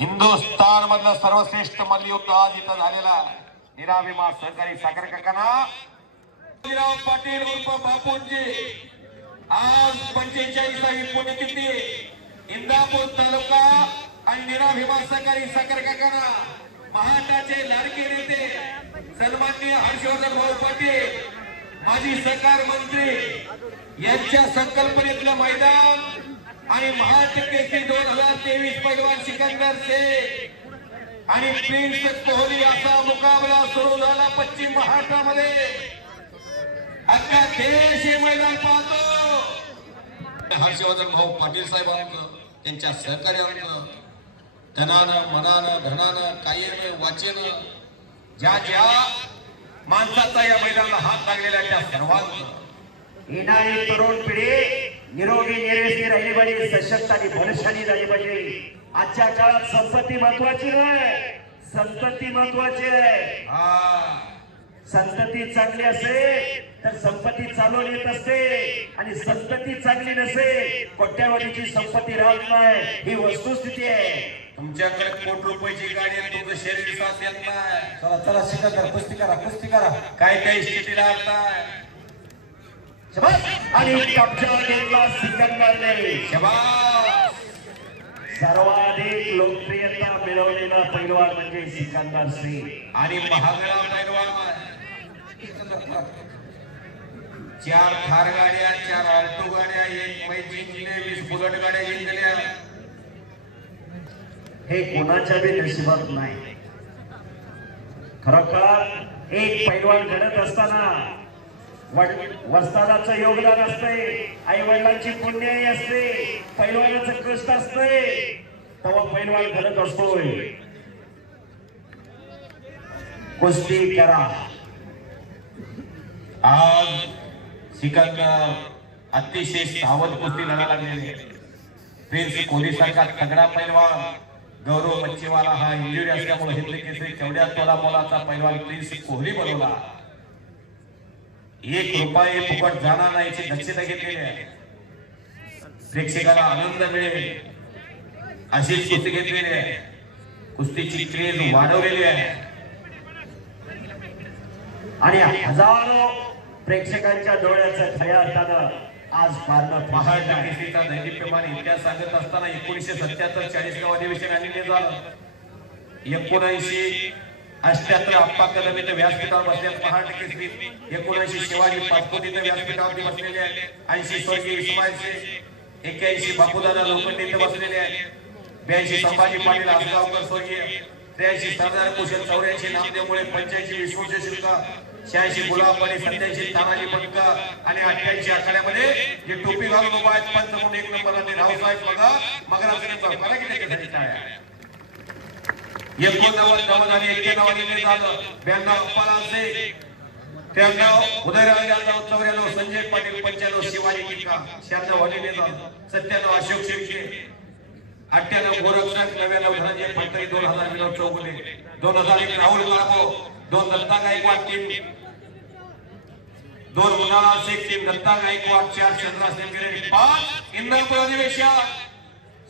हिंदुस्थान मधलं सर्वश्रेष्ठ मल्लयुद्ध आज इथं झालेला निराभिमान सहकारी साखर कारखाना पाटील उर्फ बापूंची आज 45वी पुण्यतिथी इंदापूर तालुका आणि निराभिमान सहकारी साखर कारखाना महाराष्ट्राचे लाडके नेते सन्माननीय हर्षवर्धन भाऊ पाटील माजी सहकार मंत्री यांच्या संकल्पनेतलं मैदान आणि महाराष्ट्र केसरी 2023 पैलवान सिकंदर शेख आणि प्रिन्स कोहली असा मुकाबला सुरू झाला पश्चिम महाराष्ट्रामध्ये। अख्खा देश हे मैदान पाहतो। हर्षवर्धन भाऊ पाटील साहेबांचं त्यांच्या सहकार्यानं धनानं मनानं धनानं कायेनं वाचेनं ज्या ज्या माणसाचा या मैदानाला हात लागलेला त्या सर्वांचं येणारी तरुण पिढी निरोगी निरेशी राहिली पाहिजे, सशक्त आणि बलशाली झाली पाहिजे। आजच्या काळात संपत्ती महत्वाची नाही, संतती महत्वाची आहे। संतती चांगली असेल तर संपत्ती चालवून येत असते आणि संतती चांगली नसेल कोट्यावधीची संपत्ती राहत नाही, ही वस्तुस्थिती आहे। तुमच्याकडे कोटी रुपयाची गाडी आहे, तुमचं शरीर साथ देत नाही। चला चला सिकंदर कुस्ती करा, कुस्ती करा। काय काय स्थितीला आणताय आणि कब्जा घेतला सिकंदरने। सर्वाधिक लोकप्रियता मिळवलेला पैलवान म्हणजे सिकंदर सिंग आणि महागडा पैलवान। 4 थार गाड्या, 4 ऑल्टो गाड्या, 1 मैक जिंकले, 20 बुलेट गाड्या जिंकल्या। हे कोणाच्या बी नशिबात नाही। खरोखर एक पैलवान घडत असताना वस्तादाचं योगदान असते, आई वडिलांची पुण्याई असते, पैलवानाचं कष्ट असते, तेव्हा पैलवान घडत असतोय। कुस्ती करा। आज सिकंदर अतिशय सावध कुस्ती लढा लागलेले। प्रिन्स कोहली सारखा तगडा पैलवान गौरव मच्छीवाला हा इंजुरी असल्यामुळे हिंद केसरी केवढ्या तोला मोलाचा पैलवान प्रिन्स कोहली बनवला। 1 रुपये फुकट जाणार नाही याची दक्षता घेतलेली आहे। प्रेक्षकाला आनंद मिळेल अशीच कुस्ती घेतलेली आहे। कुस्तीची क्रेज वाढवलेली आहे आणि हजारो प्रेक्षकांच्या डोळ्याचं खऱ्या अर्थानं आज पारणं महाराष्ट्र केसरीचा दैदिप्यमान इतिहास सांगत असताना 1977 40गाव अधिवेशन आणले झालं। 1978 अप्पा कदम इथं व्यासपीठावर बसल्यात महाराष्ट्र केसरी। 19 शिवाजी पाटकोट इथं व्यासपीठावरती बसलेले आहेत। 80 स्वर्गीय इस्माईल शेख, 81 बापूदादा लोखंडे इथं बसलेले आहेत। 82 संभाजी पाटील आसगावकर स्वर्गीय, 83 सरदार कुशल, 84 नामदेव मुळे, 85 विश्वजी शुल्का, 86 गुलाबवाडी, 87 तानाजी बनका आणि 88 आखाड्यामध्ये जे टोपी घालून उभा आहेत पंच म्हणून 1 नंबरला ते रावसाहेब बघा मगराचं मला किती त्याच्यासाठी काय आहे। 89 नवदानी 91 दिले झालं। 92 अप्पाला असे, 93 उदयराज यादव, 94 संजय पाटील, 95 शिवाजी किल्का, 96 हॉलिडे झालं, 97 अशोक शिर्के, 98 गोरक्षक, 99 धनंजय फडतरी, 2000 विनोद चौगुले, 2001 राहुल मार्गो, 2 दत्ता गायकवाड टीम, 2 मुनाला शेख टीम, दत्ता गायकवाड, 4 चंद्रा सिंगरे, 5 इंदापूर अधिवेशन,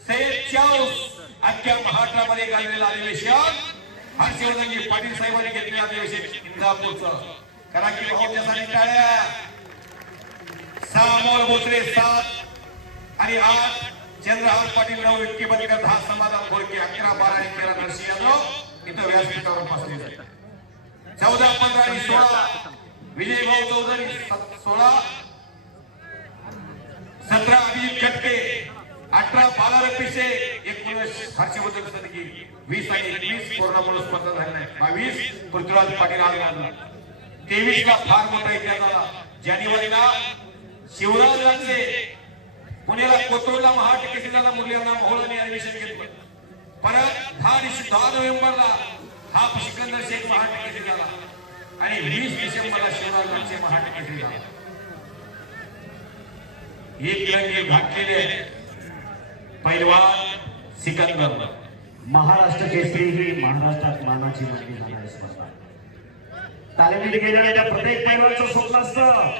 44 अख्ख्या महाराष्ट्रामध्ये गाजलेलं अधिवेशन हर्षवर्धनजी पाटील साहेबांनी घेतलेलं अधिवेशन इंदापूरचं। करा की भाऊच्यासाठी टाळ्या। 6 मोल बोचरे 7 आणि 8 चंद्रहार पाटील, 9 विक्की बंदकर, 10 समाधान घोडके, 11 12 आणि 13 नरसिंह यादव इथं व्यासपीठावर बसले जातात। 14 15 आणि 16 विजय भाऊ चौधरी, 16 17 अभिजित खटके, 18 बालार पिसे, 19 हर्षवर्धन सदगी, 20 आणि 21 कोरोनामुळे स्पर्धा झाली नाही, 22 पृथ्वीराज पाटील आज लागला, 23 ला फार मोठा इतिहास झाला। जानेवारीला शिवराज राजे पुण्याला कोथरूडला महाराष्ट्र केसरीला मुरलीधर मोहोळांनी अधिवेशन घेतलं। परत 10 नोव्हेंबरला हा सिकंदर शेख महाराष्ट्र केसरी झाला आणि 20 डिसेंबरला शिवराज राजे महाराष्ट्र केसरी झाला। एक रंगी घातलेले पैलवान सिकंदर। महाराष्ट्र केसरी ही महाराष्ट्रात मानाची मानली जाणारी स्पर्धा। तालमीत गेलेल्या प्रत्येक पैलवानाचं स्वप्न असतं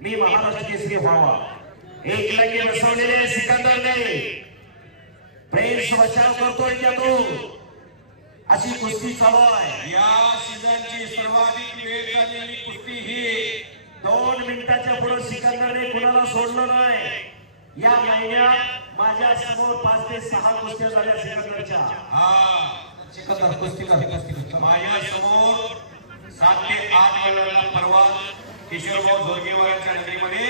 मी महाराष्ट्र केसरी व्हावा। एक लंगे बसवलेले सिकंदरने प्रेस बचाव करतोय त्यातून अशी कुस्ती चालू आहे। या सीझनची सर्वाधिक वेळ झालेली कुस्ती ही 2 मिनिटाच्या पुढे सिकंदरने कुणाला सोडलं नाही। या महिन्यात माझ्या समोर 5 ते 6 कुस्त्या झाल्या सिकंदरच्या। सिकंदर कुस्ती माझ्या समोर 7 ते 8 वेळेला परवा किशोरभाऊ जोरगेवारांच्या नगरीमध्ये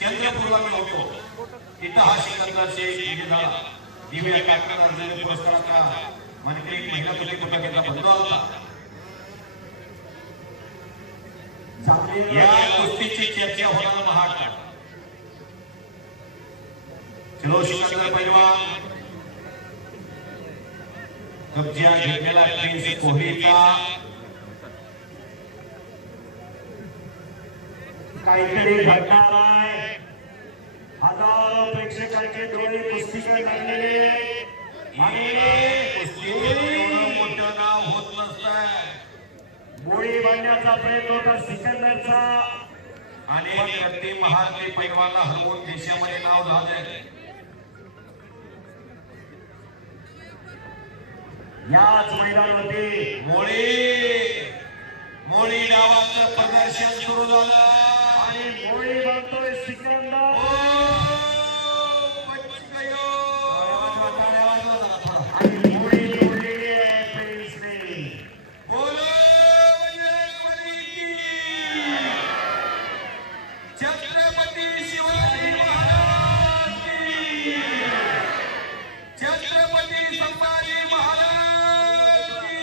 चंद्रपूरला मी होतो। तिथं हा सिकंदर शेख झाला। दिव्या काकांना पुरस्काराचा मानकरी महिला कुस्तीपटूचा बंधू होता। या कुस्तीची चर्चा होणार महाराष्ट्रात। चलो सिकंदर पैलवान कब्जा घेतलेला प्रिन्स कोहलीचा काहीतरी घडणार आहे। हजारो प्रेक्षकांचे डोळे कुस्तीकडे लागलेले आणि मोठं नाव होत नसतं। गोळी बांधण्याचा प्रयत्न होता सिकंदरचा आणि प्रति महारथी पैलवानला हरवून देशामध्ये नाव झाले। याच मैदानामध्ये मोळी नावाचं प्रदर्शन सुरू झालं आणि गोळी बांधतोय सिकंदर आणि गोळी तोडलेली आहे प्रिन्सने। छत्रपती शिवाजी महाराज की, छत्रपती संभाजी महाराज की।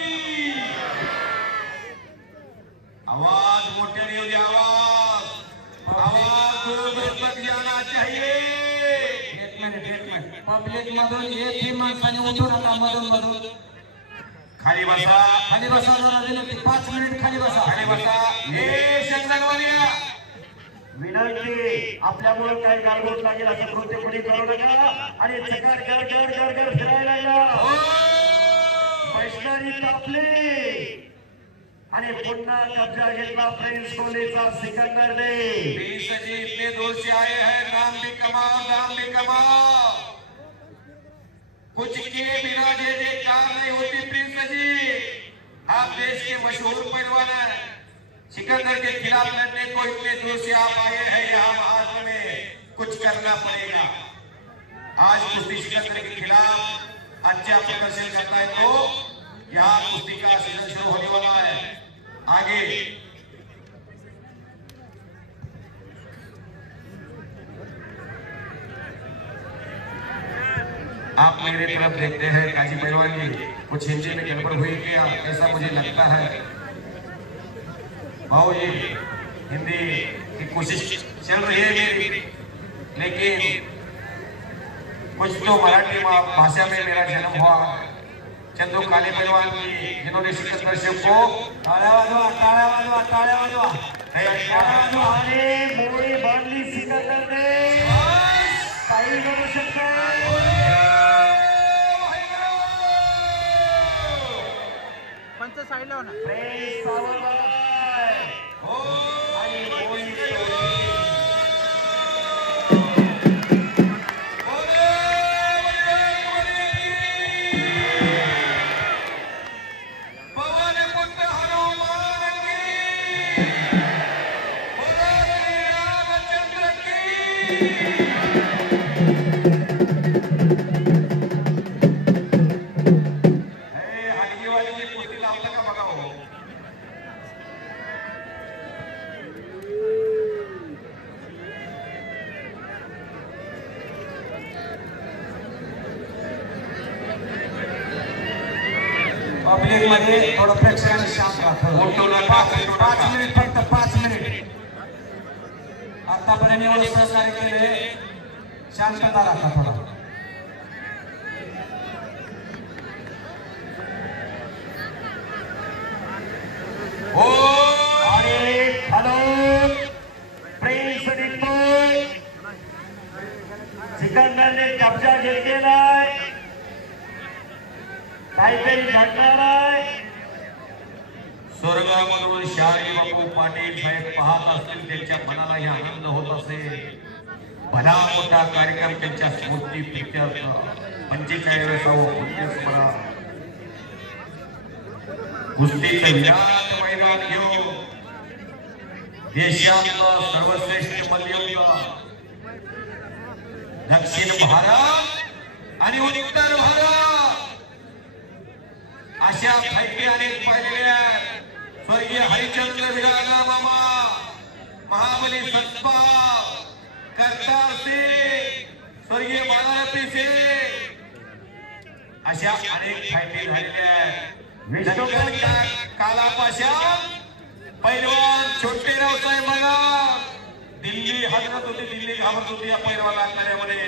आवाज मोठ्याने येऊ द्या, आवाज दूर तक जाना चाहिए। पब्लिक मधून एक ही माणसाने उठून आता मधून खाली बसा, खाली बसा जरा विनंती। 5 मिनिट खाली बसा, खाली बसा। हे शंकरवालिया विनंती, आपल्यामुळे काही गालबोट लागेल असं कृत्य कोणी करू नका। आणि चकार कर कर कर कर फिरायला लागला, वैष्णवी तापली आणि पुन्हा कब्जा घेतला प्रिन्स कोहलीचा सिकंदरने। प्रिंस जी इतने दूर से आए हैं, नाम भी कमाओ, नाम भी कमाओ। कुछ किए बिना जयकार नहीं होती प्रिंस जी। आप देश के मशहूर पहलवान हैं। सिकंदर के खिलाफ लड़ने को इतने दूर से आप आए हैं यहाँ महाराष्ट्र में, कुछ करना पड़ेगा। आज कुश्ती सिकंदर के खिलाफ अच्छा प्रदर्शन करता है तो यहाँ कुश्ती का सीजन शुरू होने वाला है। आगे आप मेरे तरफ देखते हैं काजी पहलवान जी, कुछ हिंदी में गड़बड़ हुई क्या, ऐसा मुझे लगता है। भाऊ जी हिंदी की कोशिश चल रही है मेरी, लेकिन कुछ तो मराठी भाषा में मेरा जन्म हुआ। चंदू काले पहलवान जी जिन्होंने सिकंदर शेख को टाळ्या वाजवा, टाळ्या वाजवा, टाळ्या वाजवा। आणि गोळी बांधली सिकंदरने, काही करू शकतो। पंच साईडला होणार। प्रेस सावध आहे आणि गोळी तोडली। पब्लिक मध्ये थोडं प्रेक्षकांना शांत राहा। 5 मिनिट फक्त 5 मिनिट। आतापर्यंत एवढं सहकार्य केले, शांतता राखा थोडा। आणि हॅलो प्रिन्स निघतोय, सिकंदरने कब्जा घेतलेला आहे, काहीतरी घडणार आहे। स्वर्गामधून शाही बापू पाटील साहेब पाहत असतील, त्यांच्या मनालाही आनंद होत असेल। भला मोठा कार्यक्रम त्यांच्या स्मृती प्रित्यर्थ 45वा पुण्यस्मरा कुस्तीचं विराट मैदान घेऊन देशातलं सर्वश्रेष्ठ मल्लयुद्ध दक्षिण भारत आणि उत्तर भारत अशा पैकी अनेक पाहिलेल्या स्वर्गीय हरिचंद्र विराजा मामा महाबली सत्पा करतार सिंग स्वर्गीय बालापी सिंग अशा अनेक फायटी झालेल्या कालापाशा पैलवान छोटे रावसाहेब मला दिल्ली हजरत होती दिल्ली घाबरत होती या पैलवान आघाड्यामध्ये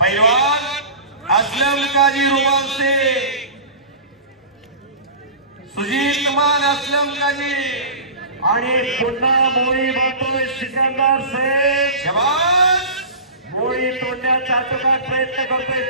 पैलवान असलम काजी रुमान से सुजीत मान असलम काजी आणि पुन्हा मोळी बातोय सिकंदर शेख शाबाश मोळी तोडण्याचा आटोकाट प्रयत्न करतोय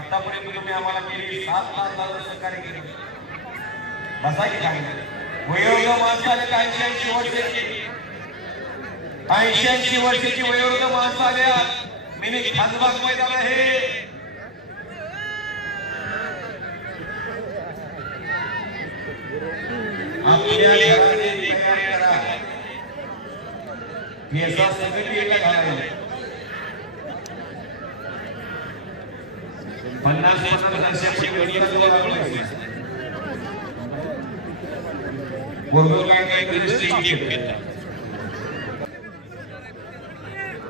आतापर्यंत तुम्ही आम्हाला केली 7 तास झालं सहकार्य केलं बसा की काय वयोवृद्ध माणसं आले 80 वर्षाची 80 वर्षाची वयोवृद्ध माणसं आल्या मिनी खासबाग मैदान आहे आपल्या घराने तयार करा हे संस्कृतीला घालायला 50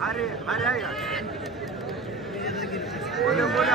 अरे बोले बोले